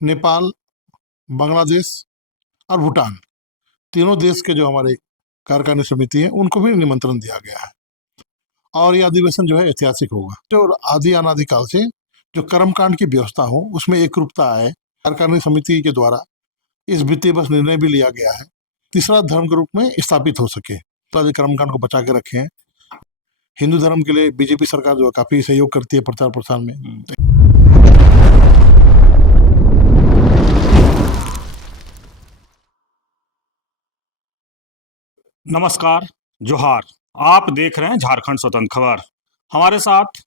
नेपाल, बांग्लादेश और भूटान, तीनों देश के जो हमारे कार्यकारिणी समिति है उनको भी निमंत्रण दिया गया है। और ये अधिवेशन जो है ऐतिहासिक होगा। जो आदि अनादिकाल से जो कर्मकांड की व्यवस्था हो उसमें एकरूपता आए, कार्यकारिणी समिति के द्वारा इस वित्तीय वर्ष निर्णय भी लिया गया है, तीसरा धर्म के रूप में स्थापित हो सके, तो आदि कर्मकांड को बचा के रखे हैं। हिंदू धर्म के लिए बीजेपी सरकार जो है काफी सहयोग करती है प्रचार प्रसार में। नमस्कार, जोहार। आप देख रहे हैं झारखंड स्वतंत्र खबर। हमारे साथ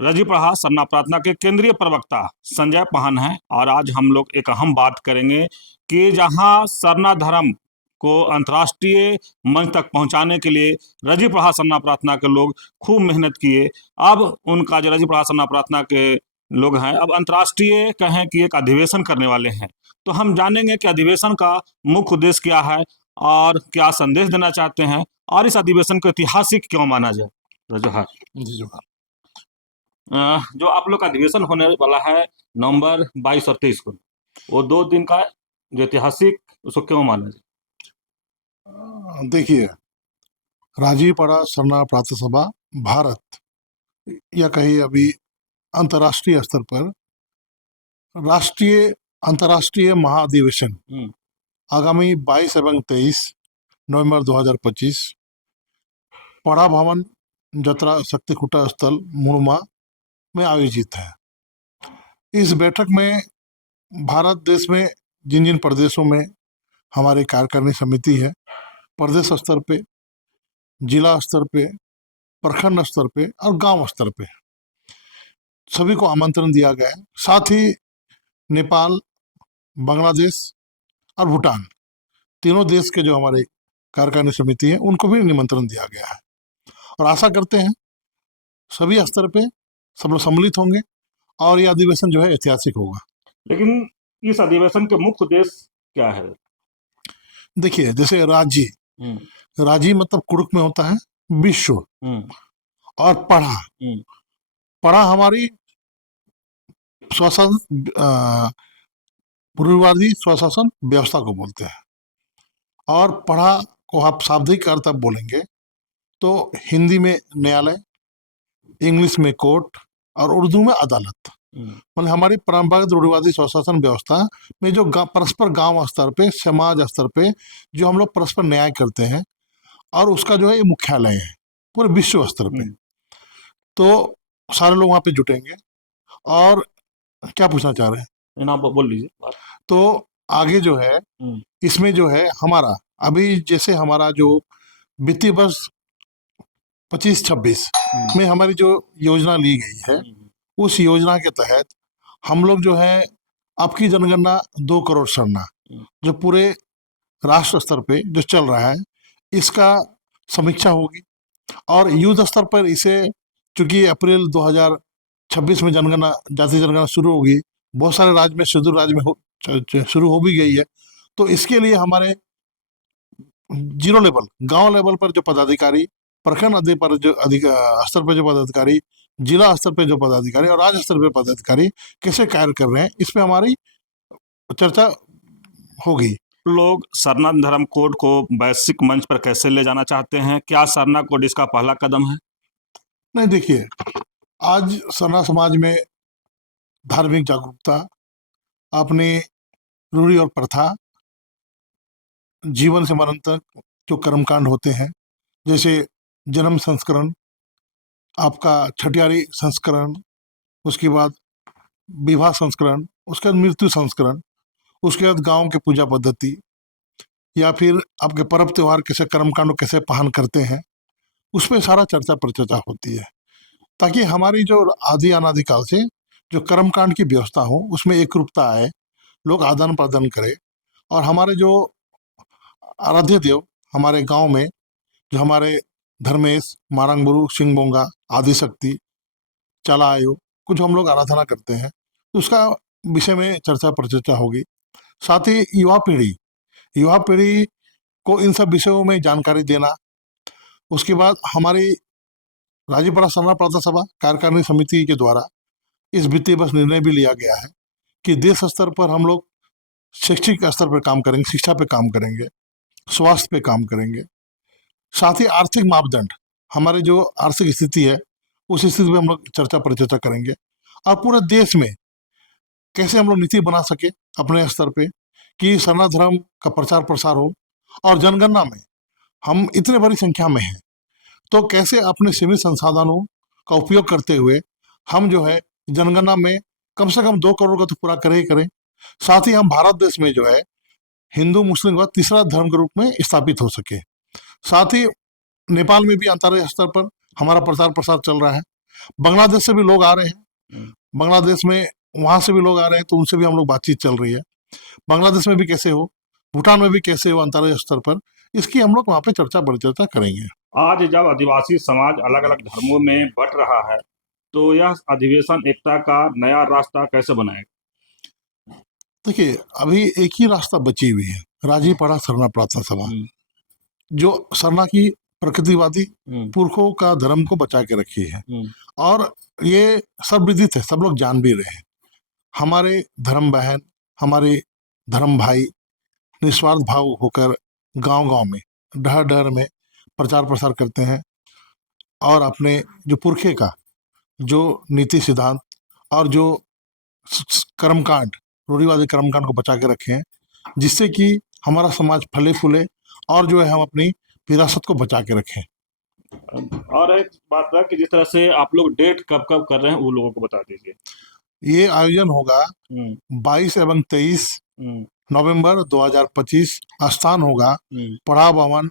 रजी प्रहार सरना प्रार्थना के केंद्रीय प्रवक्ता संजय पाहन हैं और आज हम लोग एक अहम बात करेंगे कि जहां सरना धर्म को अंतर्राष्ट्रीय मंच तक पहुंचाने के लिए रजी प्रहार सरना प्रार्थना के लोग खूब मेहनत किए। अब उनका जो रजी प्रहार सरना प्रार्थना के लोग हैं अब अंतर्राष्ट्रीय कहें कि एक अधिवेशन करने वाले हैं, तो हम जानेंगे कि अधिवेशन का मुख्य उद्देश्य क्या है और क्या संदेश देना चाहते हैं और इस अधिवेशन को ऐतिहासिक क्यों माना जाए। जोहार जी जोहार। जो आप लोग का अधिवेशन होने वाला है नवंबर 22 और 23 को, वो 2 दिन का जो ऐतिहासिक, उसको क्यों माना जाए। देखिए, राजीपड़ा सरना प्रार्थना सभा भारत या कहीं अभी अंतर्राष्ट्रीय स्तर पर राष्ट्रीय अंतर्राष्ट्रीय महाधिवेशन आगामी 22 एवं 23 नवंबर 2025 पड़ा भवन जतरा शक्तिकुटा स्थल मुरमा में आयोजित है। इस बैठक में भारत देश में जिन जिन प्रदेशों में हमारी कार्यकारिणी समिति है, प्रदेश स्तर पे, जिला स्तर पे, प्रखंड स्तर पे और गांव स्तर पे सभी को आमंत्रण दिया गया है। साथ ही नेपाल, बांग्लादेश और भूटान, तीनों देश के जो हमारे कार्यकारिणी समिति है उनको भी निमंत्रण दिया गया है। और आशा करते हैं सभी स्तर पे सब लोग सम्मिलित होंगे और यह अधिवेशन जो है ऐतिहासिक होगा। लेकिन इस अधिवेशन के मुख्य उद्देश्य क्या है। देखिए, जैसे राजी राजी मतलब कुड़ुक में होता है विश्व, और पढ़ा पढ़ा हमारी स्वशासन रूढ़िवादी स्वशासन व्यवस्था को बोलते हैं। और पढ़ा को आप शाब्दिक अर्थ आप बोलेंगे तो हिंदी में न्यायालय, इंग्लिश में कोर्ट और उर्दू में अदालत। मतलब हमारी परंपरागत रूढ़िवादी स्वशासन व्यवस्था में जो परस्पर गांव स्तर पे, समाज स्तर पे जो हम लोग परस्पर न्याय करते हैं, और उसका जो है ये मुख्यालय है पूरे विश्व स्तर पे। तो सारे लोग वहां पे जुटेंगे। और क्या पूछना चाह रहे हैं, आप बोल लीजिए। तो आगे जो है इसमें जो है हमारा अभी जैसे हमारा जो वित्तीय वर्ष 25-26 में हमारी जो योजना ली गई है, उस योजना के तहत हम लोग जो है आपकी जनगणना 2 करोड़ सरना जो पूरे राष्ट्र स्तर पे जो चल रहा है, इसका समीक्षा होगी। और युद्ध स्तर पर इसे, चूंकि अप्रैल 2026 में जनगणना, जातीय जनगणना शुरू होगी, बहुत सारे राज्य में, सुदूर राज्य में शुरू हो भी गई है, तो इसके लिए हमारे जीरो लेवल, गांव लेवल पर जो पदाधिकारी, प्रखंड स्तर पर जो पदाधिकारी, जिला स्तर पर जो पदाधिकारी और राज्य स्तर पर पदाधिकारी कैसे कार्य कर रहे हैं, इस पे हमारी चर्चा होगी। लोग सरना धर्म कोड को वैश्विक मंच पर कैसे ले जाना चाहते हैं, क्या सरना कोड इसका पहला कदम है। नहीं, देखिए, आज सरना समाज में धार्मिक जागरूकता, अपनी रूढ़ी और प्रथा, जीवन से मरण तक जो कर्मकांड होते हैं, जैसे जन्म संस्करण, आपका छठियारी संस्करण, उसके बाद विवाह संस्करण, उसके बाद मृत्यु संस्करण, उसके बाद गांव के पूजा पद्धति, या फिर आपके पर्व त्योहार कैसे कर्मकांड कैसे पालन करते हैं, उस पर सारा चर्चा परिचर्चा होती है, ताकि हमारी जो आदि अनादिकाल से जो कर्मकांड की व्यवस्था हो उसमें एकरूपता आए, लोग आदान प्रदान करें। और हमारे जो आराध्य देव हमारे गांव में, जो हमारे धर्मेश, मारंगबुरु, सिंहबोंगा, आदिशक्ति, चलायु, कुछ हम लोग आराधना करते हैं, तो उसका विषय में चर्चा परिचर्चा होगी। साथ ही युवा पीढ़ी को इन सब विषयों में जानकारी देना। उसके बाद हमारी राजीपड़ा सरना प्रार्थना सभा कार्यकारिणी समिति के द्वारा इस वित्तीय वर्ष निर्णय भी लिया गया है कि देश स्तर पर हम लोग शैक्षिक स्तर पर काम करेंगे, शिक्षा पे काम करेंगे, स्वास्थ्य पे काम करेंगे, साथ ही आर्थिक मापदंड, हमारे जो आर्थिक स्थिति है उस स्थिति पे हम लोग चर्चा परिचर्चा करेंगे, और पूरे देश में कैसे हम लोग नीति बना सके अपने स्तर पे कि सनातन धर्म का प्रचार प्रसार हो, और जनगणना में हम इतने बड़ी संख्या में हैं तो कैसे अपने सीमित संसाधनों का उपयोग करते हुए हम जो है जनगणना में कम से कम 2 करोड़ का तो पूरा करें ही करें। साथ ही हम भारत देश में जो है हिंदू मुस्लिम का तीसरा धर्म के रूप में स्थापित हो सके। साथ ही नेपाल में भी अंतर्राष्ट्रीय स्तर पर हमारा प्रचार प्रसार चल रहा है। बांग्लादेश से भी लोग आ रहे हैं, बांग्लादेश में वहाँ से भी लोग आ रहे हैं तो उनसे भी हम लोग बातचीत चल रही है। बांग्लादेश में भी कैसे हो, भूटान में भी कैसे हो अंतर्राष्ट्रीय स्तर पर, इसकी हम लोग वहाँ पे चर्चा परिचर्चा करेंगे। आज जब आदिवासी समाज अलग अलग धर्मों में बंट रहा है तो यह अधिवेशन एकता का नया रास्ता कैसे बनाएगा? देखिए, अभी एक ही रास्ता बची हुई है, राजीपड़ा सरना प्रार्थना सभा, जो सरना की प्रकृतिवादी पुरखों का धर्म को बचा के रखी है, और ये सब विदित है, सब लोग जान भी रहे हैं। हमारे धर्म बहन, हमारे धर्म भाई निस्वार्थ भाव होकर गांव-गांव में, डर-डर में प्रचार प्रसार करते हैं, और अपने जो पुरखे का जो नीति सिद्धांत और जो कर्मकांड, रूढ़िवादी कर्मकांड को बचा के रखे हैं, जिससे कि हमारा समाज फले फूले और जो है हम अपनी विरासत को बचा के रखें। और एक बात है कि जिस तरह से आप लोग डेट कब कब कर रहे हैं वो लोगों को बता दीजिए। ये आयोजन होगा 22 एवं 23 नवंबर 2025। स्थान होगा पड़ा भवन,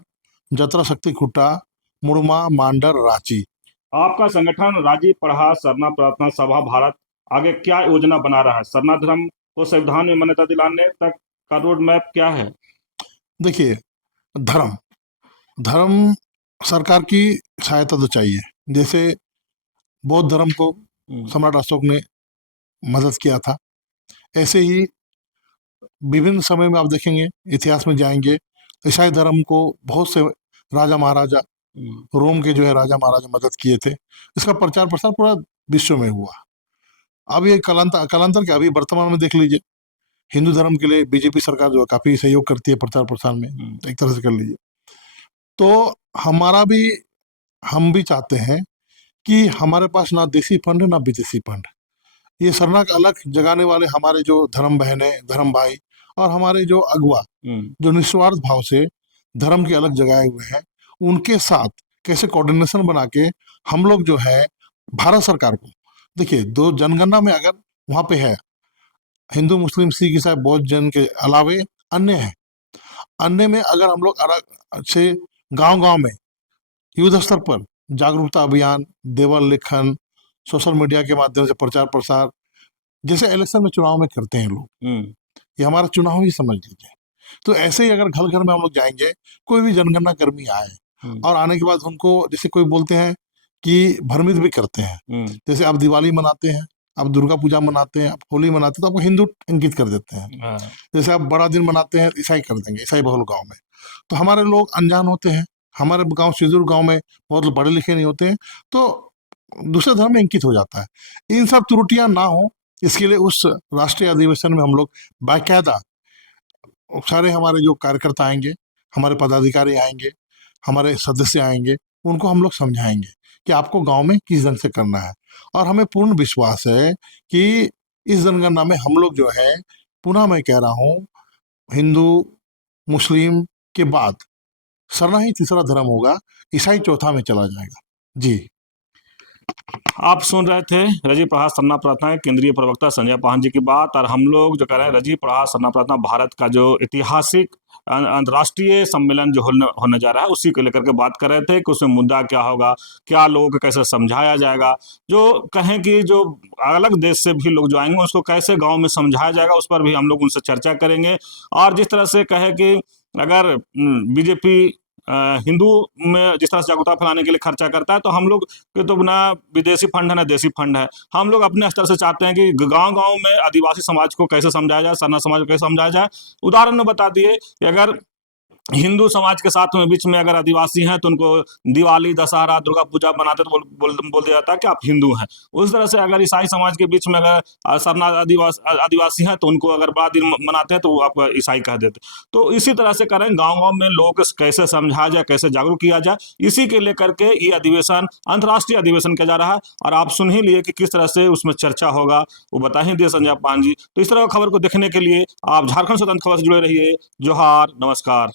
जत्रा शक्ति खुट्टा, मुड़मा मांडर, रांची। आपका संगठन राजी पढ़ा सरना प्रार्थना सभा भारत आगे क्या योजना बना रहा है? सरना धर्म को संविधान में मान्यता दिलाने तक का रोड मैप क्या है? देखिए, धर्म सरकार की सहायता तो चाहिए। जैसे बौद्ध धर्म को सम्राट अशोक ने मदद किया था, ऐसे ही विभिन्न समय में आप देखेंगे, इतिहास में जाएंगे, ईसाई धर्म को बहुत से राजा महाराजा, रोम के जो है राजा महाराजा मदद किए थे। इसका प्रचार प्रसार पूरा विश्व में हुआ। अब ये कालांतर के अभी वर्तमान में देख लीजिए, हिंदू धर्म के लिए बीजेपी सरकार जो है काफी सहयोग करती है प्रचार प्रसार में, एक तरह से कर लीजिए। तो हम भी चाहते हैं कि हमारे पास ना देसी फंड है ना विदेशी फंड। ये सरना का अलग जगाने वाले हमारे जो धर्म बहनें, धर्म भाई और हमारे जो अगुआ जो निस्वार्थ भाव से धर्म के अलग जगाए हुए हैं, उनके साथ कैसे कोऑर्डिनेशन बना के हम लोग जो है भारत सरकार को, देखिए, दो जनगणना में अगर वहाँ पे है हिंदू मुस्लिम सिख ईसाई बौद्ध जैन के अलावे अन्य है, अन्य में अगर हम लोग अलग से गांव-गांव में युद्ध स्तर पर जागरूकता अभियान, देवल लेखन, सोशल मीडिया के माध्यम से प्रचार प्रसार, जैसे इलेक्शन में चुनाव में करते हैं लोग, ये हमारा चुनाव ही समझ लीजिए। तो ऐसे ही अगर घर घर में हम लोग जाएंगे, कोई भी जनगणना कर्मी आए और आने के बाद उनको, जैसे कोई बोलते हैं कि भ्रमित भी करते हैं, जैसे आप दिवाली मनाते हैं, आप दुर्गा पूजा मनाते हैं, आप होली मनाते हैं, तो आपको हिंदू अंकित कर देते हैं। जैसे आप बड़ा दिन मनाते हैं, ईसाई कर देंगे, ईसाई बहुल गांव में। तो हमारे लोग अनजान होते हैं, हमारे गांव सिंदूर गांव में बहुत लोग पढ़े लिखे नहीं होते हैं, तो दूसरे धर्म में अंकित हो जाता है। इन सब त्रुटियां ना हो, इसके लिए उस राष्ट्रीय अधिवेशन में हम लोग बाकायदा सारे हमारे जो कार्यकर्ता आएंगे, हमारे पदाधिकारी आएंगे, हमारे सदस्य आएंगे, उनको हम लोग समझाएंगे कि आपको गांव में किस ढंग से करना है। और हमें पूर्ण विश्वास है कि इस जनगणना में हम लोग जो है, पुनः मैं कह रहा हूँ, हिंदू मुस्लिम के बाद सरना ही तीसरा धर्म होगा, ईसाई चौथा में चला जाएगा। जी, आप सुन रहे थे रजी प्रहार सरना प्रार्थना के केंद्रीय प्रवक्ता संजय पाहन जी की बात। और हम लोग जो कह रहे हैं रजी प्रहार सरना प्रार्थना भारत का जो ऐतिहासिक अंतर्राष्ट्रीय सम्मेलन जो होने जा रहा है, उसी को लेकर के बात कर रहे थे कि उसमें मुद्दा क्या होगा, क्या लोगों को कैसे समझाया जाएगा। जो कहें कि जो अलग देश से भी लोग जो आएंगे उसको कैसे गाँव में समझाया जाएगा, उस पर भी हम लोग उनसे चर्चा करेंगे। और जिस तरह से कहे कि अगर बीजेपी हिंदू में जिस तरह से जागरूकता फैलाने के लिए खर्चा करता है, तो हम लोग के तो ना विदेशी फंड है ना देसी फंड है। हम लोग अपने स्तर से चाहते हैं कि गांव-गांव में आदिवासी समाज को कैसे समझाया जाए, सरना समाज को कैसे समझाया जाए। उदाहरण में बता दिए कि अगर हिंदू समाज के साथ में बीच में अगर आदिवासी हैं तो उनको दिवाली, दशहरा, दुर्गा पूजा मनाते तो बोल दिया जाता है कि आप हिंदू हैं। उस तरह से अगर ईसाई समाज के बीच में अगर सरना आदिवासी हैं तो उनको अगर बड़ा दिन मनाते हैं तो वो आप ईसाई कह देते। तो इसी तरह से करें, गाँव-गाँव में लोगों को कैसे समझाया जाए, कैसे जागरूक किया जाए, इसी के लेकर के ये अधिवेशन, अंतर्राष्ट्रीय अधिवेशन किया जा रहा है। और आप सुन ही लिए कि किस तरह से उसमें चर्चा होगा, वो बता ही दिए संजय पान जी। तो इस तरह की खबर को देखने के लिए आप झारखंड स्वतंत्र खबर से जुड़े रहिए। जोहार, नमस्कार।